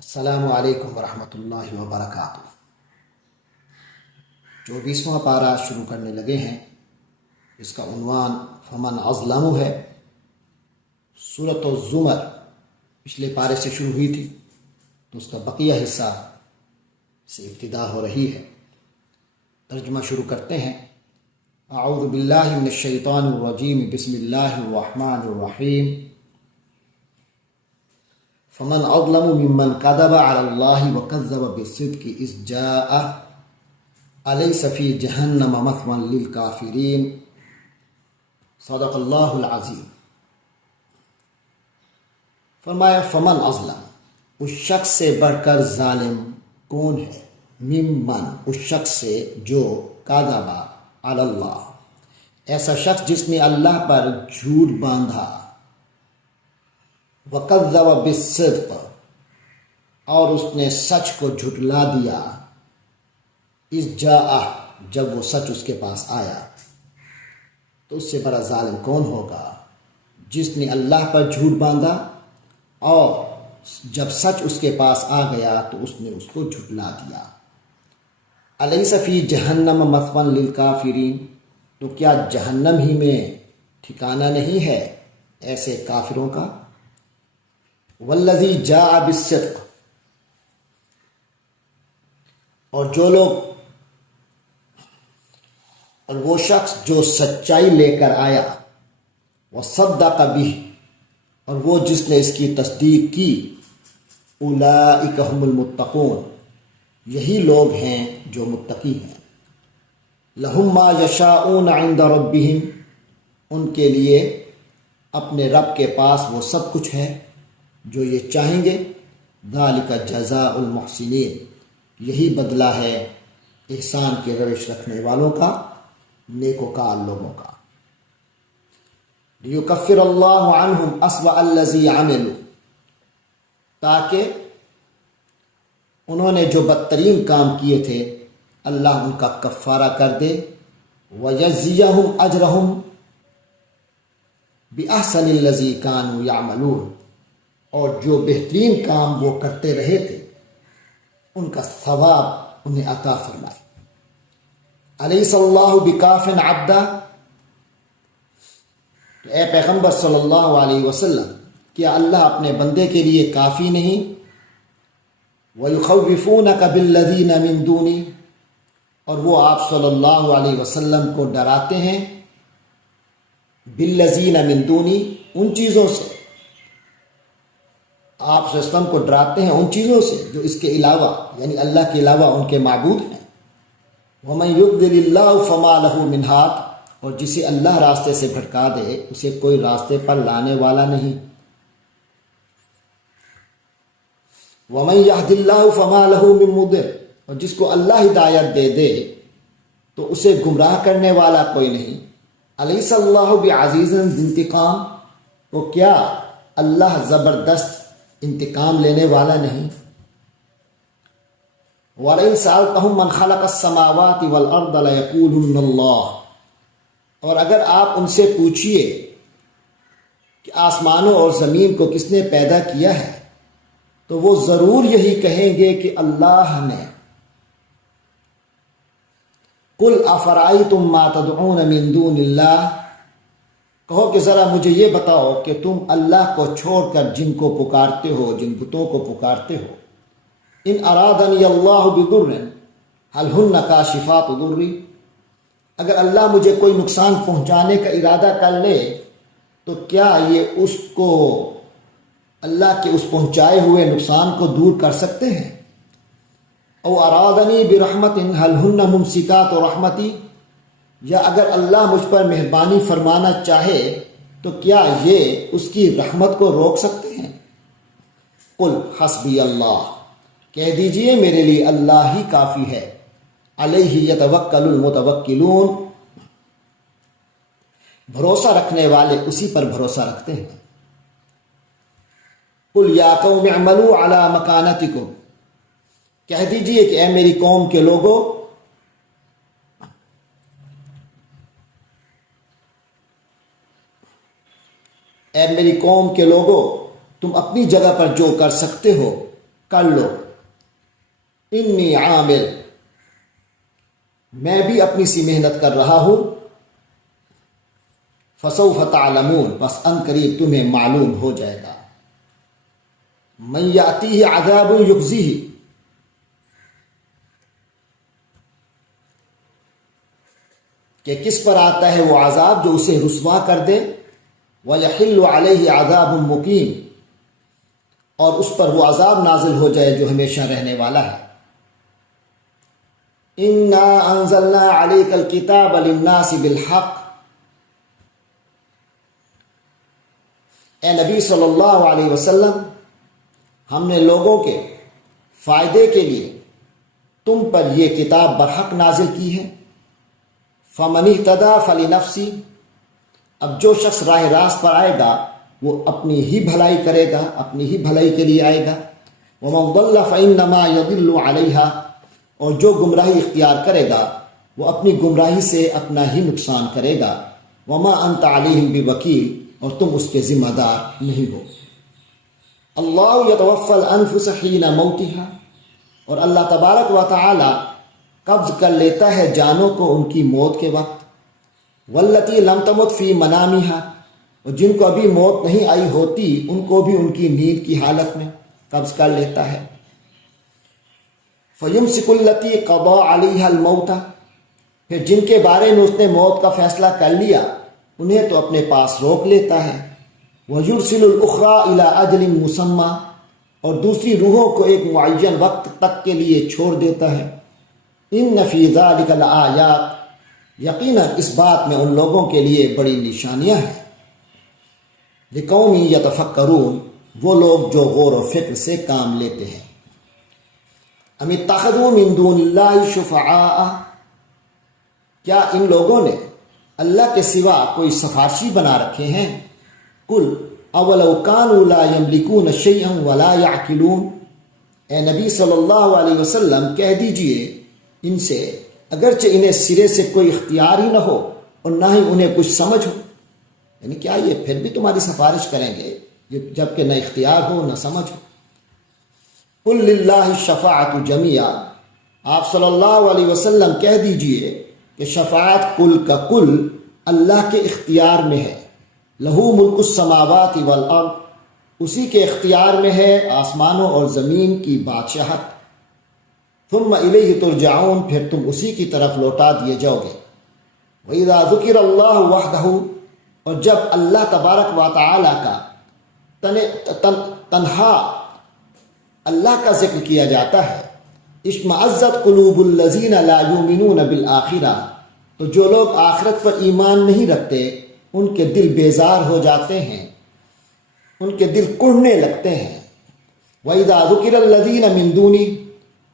السلام علیکم ورحمۃ اللہ وبرکاتہ۔ 24واں پارہ شروع کرنے لگے ہیں۔ اس کا عنوان فمن اظلم ہے۔ سورۃ الزمر پچھلے پارے سے شروع ہوئی تھی، تو اس کا بقیہ حصہ سے ابتدا ہو رہی ہے۔ ترجمہ شروع کرتے ہیں۔ اعوذ باللہ من الشیطان الرجیم، بسم اللہ الرحمن الرحیم۔ فمن اظلم ممن كذب على الله وكذب بالصدق اذ جاءه اليس في جهنم مثوى للكافرين۔ صدق اللہ العظیم۔ فرمایا فمن اظلم، اس شخص سے بڑھ کر ظالم کون ہے؟ ممن، اس شخص سے جو کذب علی اللہ، ایسا شخص جس نے اللہ پر جھوٹ باندھا، وَكَذَّبَ بِالصِّدْقِ، اور اس نے سچ کو جھٹلا دیا، اِذْ جَاءَ، جب وہ سچ اس کے پاس آیا۔ تو اس سے بڑا ظالم کون ہوگا؟ جس نے اللہ پر جھوٹ باندھا اور جب سچ اس کے پاس آ گیا تو اس نے اس کو جھٹلا دیا۔ الیس فی جہنم مثوی للکافرین، تو کیا جہنم ہی میں ٹھکانہ نہیں ہے ایسے کافروں کا؟ والذی جاء بالصدق، اور جو لوگ اور وہ شخص جو سچائی لے کر آیا، وصدق بہ، اور وہ جس نے اس کی تصدیق کی، اولئک هم المتقون، یہی لوگ ہیں جو متقی ہیں۔ لہم ما یشاءون عند ربہم، ان کے لیے اپنے رب کے پاس وہ سب کچھ ہے جو یہ چاہیں گے۔ ذالک جزاء المحسنین، یہی بدلہ ہے احسان کی روش رکھنے والوں کا، نیکوکار لوگوں کا۔ لیکفر اللہ عنہم اسوأ الذی عملوا، تاکہ انہوں نے جو بدترین کام کیے تھے اللہ ان کا کفارہ کر دے۔ ویجزیہم اجرہم باحسن الذی کانوا یعملون، اور جو بہترین کام وہ کرتے رہے تھے ان کا ثواب انہیں عطا فرمائے۔ الیس اللہ بکاف عبدہ، اے پیغمبر صلی اللہ علیہ وسلم، کیا اللہ اپنے بندے کے لیے کافی نہیں؟ وَيُخَوِّفُونَكَ بِالَّذِينَ مِن دُونِهِ، اور وہ آپ صلی اللہ علیہ وسلم کو ڈراتے ہیں بِالَّذِينَ مِن دُونِهِ، ان چیزوں سے، آپ صلی اللہ علیہ وسلم کو ڈراتے ہیں ان چیزوں سے جو اس کے علاوہ، یعنی اللہ کے علاوہ ان کے معبود ہیں۔ وَمَن يُضْلِلِ اللَّهُ فَمَا لَهُ مِنْ هَادٍ، اور جسے اللہ راستے سے بھٹکا دے اسے کوئی راستے پر لانے والا نہیں۔ وَمَن يَهْدِ اللَّهُ فَمَا لَهُ مِن مُضِلٍّ، اور جس کو اللہ ہدایت دے دے تو اسے گمراہ کرنے والا کوئی نہیں۔ الیس اللہ بعزیز ذی انتقام، تو کیا اللہ زبردست انتقام لینے والا نہیں؟ وَلَئِن سَأَلْتَهُم مَّنْ خَلَقَ السَّمَاوَاتِ وَالْأَرْضَ لَيَقُولُنَّ اللَّهُ، اور اگر آپ ان سے پوچھئے کہ آسمانوں اور زمین کو کس نے پیدا کیا ہے تو وہ ضرور یہی کہیں گے کہ اللہ نے۔ قُلْ أَفَرَأَيْتُم مَّا تَدْعُونَ مِن دُونِ اللَّهِ، کہو کہ ذرا مجھے یہ بتاؤ کہ تم اللہ کو چھوڑ کر جن کو پکارتے ہو، جن بتوں کو پکارتے ہو، ان ارادنی اللہ بضر هل ہن کاشفات ضری، اگر اللہ مجھے کوئی نقصان پہنچانے کا ارادہ کر لے تو کیا یہ اس کو، اللہ کے اس پہنچائے ہوئے نقصان کو دور کر سکتے ہیں؟ او ارادنی برحمت هل ہن ممسکات رحمتی، یا اگر اللہ مجھ پر مہربانی فرمانا چاہے تو کیا یہ اس کی رحمت کو روک سکتے ہیں؟ قل حسبی اللہ، کہہ دیجئے میرے لیے اللہ ہی کافی ہے۔ علیہ یتوکل المتوکلون، بھروسہ رکھنے والے اسی پر بھروسہ رکھتے ہیں۔ قل یا قوم اعملوا علی مکانتکم، کہہ دیجئے کہ اے میری قوم کے لوگوں، تم اپنی جگہ پر جو کر سکتے ہو کر لو، انی عامل، میں بھی اپنی سی محنت کر رہا ہوں، فسوف تعلمون، بس ان قریب تمہیں معلوم ہو جائے گا، من یاتیہ عذاب یخزیہ، کہ کس پر آتا ہے وہ عذاب جو اسے رسوا کر دے، وَيَحِلُّ عَلَيْهِ عَذَابٌ مُقِيمٌ، اور اس پر وہ عذاب نازل ہو جائے جو ہمیشہ رہنے والا ہے۔ إِنَّا أَنزَلْنَا عَلَيْكَ الْكِتَابَ لِلنَّاسِ بِالْحَقِّ، اے نبی صلی اللہ علیہ وسلم، ہم نے لوگوں کے فائدے کے لیے تم پر یہ کتاب برحق نازل کی ہے۔ فَمَنِ اهْتَدَىٰ فَلِنَفْسِهِ، اب جو شخص راہ راست پر آئے گا وہ اپنی ہی بھلائی کرے گا، اپنی ہی بھلائی کے لیے آئے گا۔ وَمَنْ ضَلَّ فَإِنَّمَا يَضِلُّ عَلَيْهَا، اور جو گمراہی اختیار کرے گا وہ اپنی گمراہی سے اپنا ہی نقصان کرے گا۔ وَمَا أَنْتَ عَلَيْهِمْ بِوَكِيلٍ، اور تم اس کے ذمہ دار نہیں ہو۔ اللہ یتوفی الانفس حین موتها، اور اللہ تبارک و تعالی قبض کر لیتا ہے جانوں کو ان کی موت کے وقت۔ واللتی لم تمت فی منامها، اور جن کو ابھی موت نہیں آئی ہوتی ان کو بھی ان کی نیند کی حالت میں قبض کر لیتا ہے۔ فیمسک التی قضی علیہا الموت، پھر جن کے بارے میں اس نے موت کا فیصلہ کر لیا انہیں تو اپنے پاس روک لیتا ہے۔ وَيُرْسِلُ الْأُخْرَىٰ إِلَىٰ أَجْلٍ مُّسَمًّى، اور دوسری روحوں کو ایک معین وقت تک کے لیے چھوڑ دیتا ہے۔ إِنَّ فِي ذَلِكَ لَآيَاتٍ، یقیناً اس بات میں ان لوگوں کے لیے بڑی نشانیاں ہیں۔ لِقَوْمٍ يَتَفَكَّرُونَ، وہ لوگ جو غور و فکر سے کام لیتے ہیں۔ أَمِ اتَّخَذُوا مِن دُونِ اللَّهِ شُفَعَاءَ، کیا ان لوگوں نے اللہ کے سوا کوئی سفارشی بنا رکھے ہیں؟ قُلْ أَوَلَوْ كَانُوا لَا يَمْلِكُونَ شَيْئًا وَلَا يَعْقِلُونَ، اے نبی صلی اللہ علیہ وسلم کہہ دیجئے ان سے، اگرچہ انہیں سرے سے کوئی اختیار ہی نہ ہو اور نہ ہی انہیں کچھ سمجھ ہو، یعنی کیا یہ پھر بھی تمہاری سفارش کریں گے جبکہ نہ اختیار ہو نہ سمجھ ہو؟ قُلْ لِلَّهِ الشَّفَاعَةُ جَمِيعًا، آپ صلی اللہ علیہ وسلم کہہ دیجئے کہ شفاعت کل کا کل اللہ کے اختیار میں ہے۔ لہو ملک السماوات والارض، اسی کے اختیار میں ہے آسمانوں اور زمین کی بادشاہت۔ ثم الیہ ترجعون، پھر تم اسی کی طرف لوٹا دیے جاؤ گے۔ وَإِذَا ذُكِرَ اللَّهُ وَحْدَهُ، اور جب اللہ تبارک و تعالی کا تنہا اللہ کا ذکر کیا جاتا ہے، اشمئزت قلوب الذین لا یؤمنون بالآخرہ، تو جو لوگ آخرت پر ایمان نہیں رکھتے ان کے دل بیزار ہو جاتے ہیں، ان کے دل کڑھنے لگتے ہیں۔ وَإِذَا ذُكِرَ الَّذِينَ مِن دُونِهِ،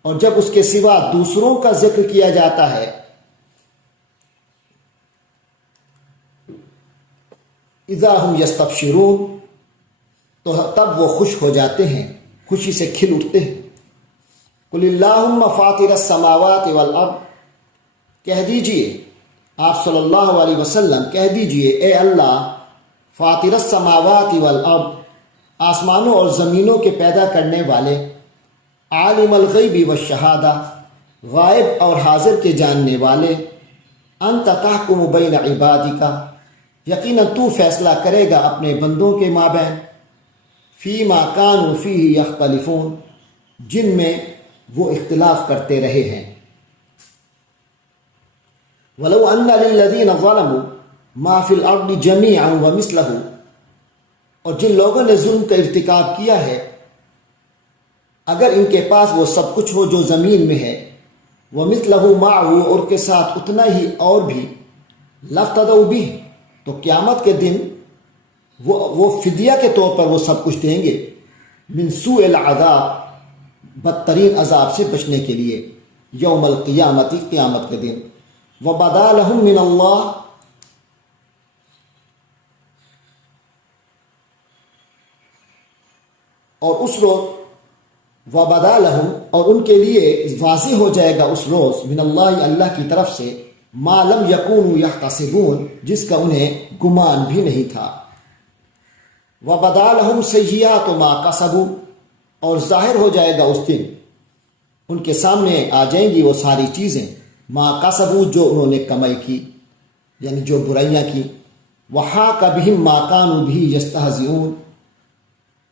اور جب اس کے سوا دوسروں کا ذکر کیا جاتا ہے، اذا هم یستبشرون، تو تب وہ خوش ہو جاتے ہیں، خوشی سے کھل اٹھتے ہیں۔ قل اللہم فاطر السماوات والارض، کہہ دیجئے آپ صلی اللہ علیہ وسلم کہہ دیجئے اے اللہ فاطر السماوات والارض، آسمانوں اور زمینوں کے پیدا کرنے والے، عالم الغیب والشہادہ، غائب اور حاضر کے جاننے والے، انت تحکم بین عبادک، یقیناً تو فیصلہ کرے گا اپنے بندوں کے مابین، فیما کانوا فیہ یختلفون، جن میں وہ اختلاف کرتے رہے ہیں۔ وَلَوْ أَنَّ لِلَّذِينَ ظَلَمُوا مَا فِي الْأَرْضِ جَمِيعًا وَمِثْلَهُ، اور جن لوگوں نے ظلم کا ارتکاب کیا ہے اگر ان کے پاس وہ سب کچھ ہو جو زمین میں ہے، وَمِثْلَهُ مَعَهُ، اور کے ساتھ اتنا ہی اور بھی، لَافْتَدَوْا بِهِ، تو قیامت کے دن وہ فدیہ کے طور پر وہ سب کچھ دیں گے، من سوء العذاب، بدترین عذاب سے بچنے کے لیے، یوم القیامت، قیامت کے دن۔ وَبَدَا لَهُم مِّنَ اللَّهِ، اور اس روز، وَبَدَا لَهُم، اور ان کے لیے واضح ہو جائے گا اس روز، من اللہ، اللہ کی طرف سے، مَا لَمْ يَكُونُوا يَحْتَسِبُونَ، جس کا انہیں گمان بھی نہیں تھا۔ وَبَدَا لَهُمْ سَيِّئَاتُ مَا كَسَبُوا، اور ظاہر ہو جائے گا اس دن، ان کے سامنے آ جائیں گی وہ ساری چیزیں، ما کسبوا جو انہوں نے کمائی کی، یعنی جو برائیاں کی، وحاق بہم ما کانوا بہ یستہزئون،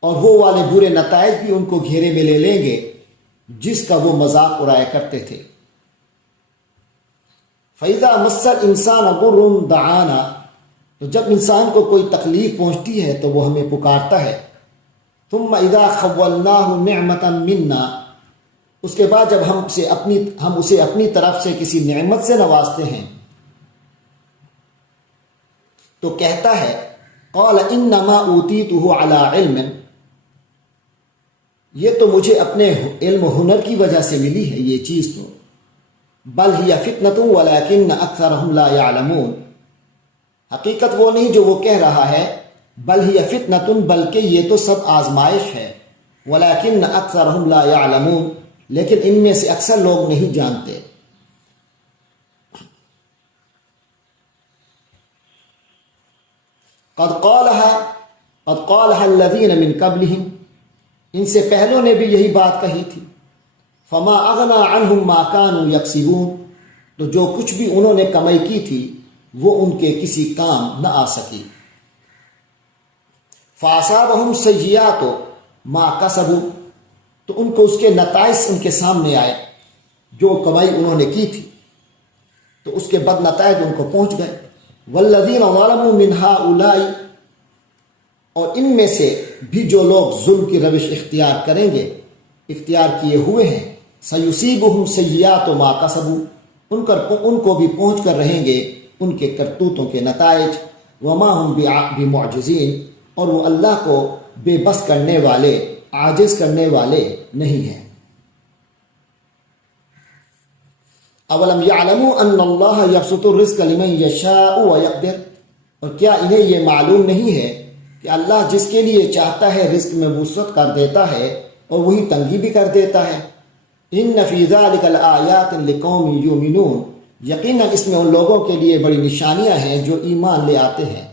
اور وہ والے برے نتائج بھی ان کو گھیرے میں لے لیں گے جس کا وہ مذاق اڑایا کرتے تھے۔ فَإِذَا مَسَّ الْإِنسَانَ ضُرٌّ دَعَانَا، تو جب انسان کو کوئی تکلیف پہنچتی ہے تو وہ ہمیں پکارتا ہے۔ ثُمَّ إِذَا خَوَّلْنَاهُ نِعْمَةً مِنَّا، اس کے بعد جب ہم اسے اپنی طرف سے کسی نعمت سے نوازتے ہیں تو کہتا ہے قَالَ إِنَّمَا أُوتِيتُهُ عَلَىٰ عِلْمٍ، یہ تو مجھے اپنے علم و ہنر کی وجہ سے ملی ہے یہ چیز تو، بل ہی فتنۃ ولکن اکثرہم لا یعلمون، حقیقت وہ نہیں جو وہ کہہ رہا ہے، بل ہی فتنۃ، بلکہ یہ تو سب آزمائش ہے، ولکن اکثرہم لا یعلمون، لیکن ان میں سے اکثر لوگ نہیں جانتے۔ قد قالها الذین من قبلہم، ان سے پہلوں نے بھی یہی بات کہی تھی۔ فما اغنى عنہم ما كانوا یکسبون، تو جو کچھ بھی انہوں نے کمائی کی تھی وہ ان کے کسی کام نہ آ سکی۔ فاصابہم سیئات ما کسبوا، تو ان کو اس کے نتائج ان کے سامنے آئے، جو کمائی انہوں نے کی تھی تو اس کے بد نتائج ان کو پہنچ گئے۔ والذین ظلموا من ہؤلاء، اور ان میں سے بھی جو لوگ ظلم کی روش اختیار کریں گے، اختیار کیے ہوئے ہیں، سیصیبہم سیئات ما کسبوا، ان کو بھی پہنچ کر رہیں گے ان کے کرتوتوں کے نتائج، وما ہم بمعجزین، اور وہ اللہ کو بے بس کرنے والے، عاجز کرنے والے نہیں ہیں۔ اولم یعلموا ان اللہ یبسط الرزق لمن یشاء ویقدر، اور کیا انہیں یہ معلوم نہیں ہے کہ اللہ جس کے لیے چاہتا ہے رزق میں وسعت کر دیتا ہے اور وہی تنگی بھی کر دیتا ہے۔ ان فی ذلک لآیات لقوم یؤمنون، یقیناً اس میں ان لوگوں کے لیے بڑی نشانیاں ہیں جو ایمان لے آتے ہیں۔